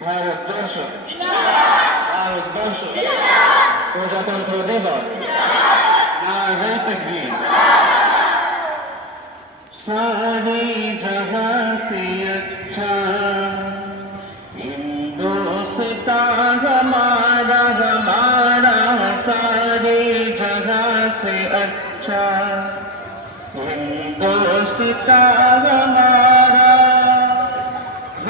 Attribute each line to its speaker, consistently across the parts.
Speaker 1: भारतवर्ष भारतवर्ष प्रजातंत्र दिवस नागरिक दिन सारे जहाँ से अच्छा हिंदुस्तान हमारा हमारा सारे जगह से अच्छा हिंदुस्तान हमारा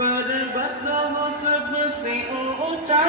Speaker 1: पर्वत हो सबसे ऊंचा हम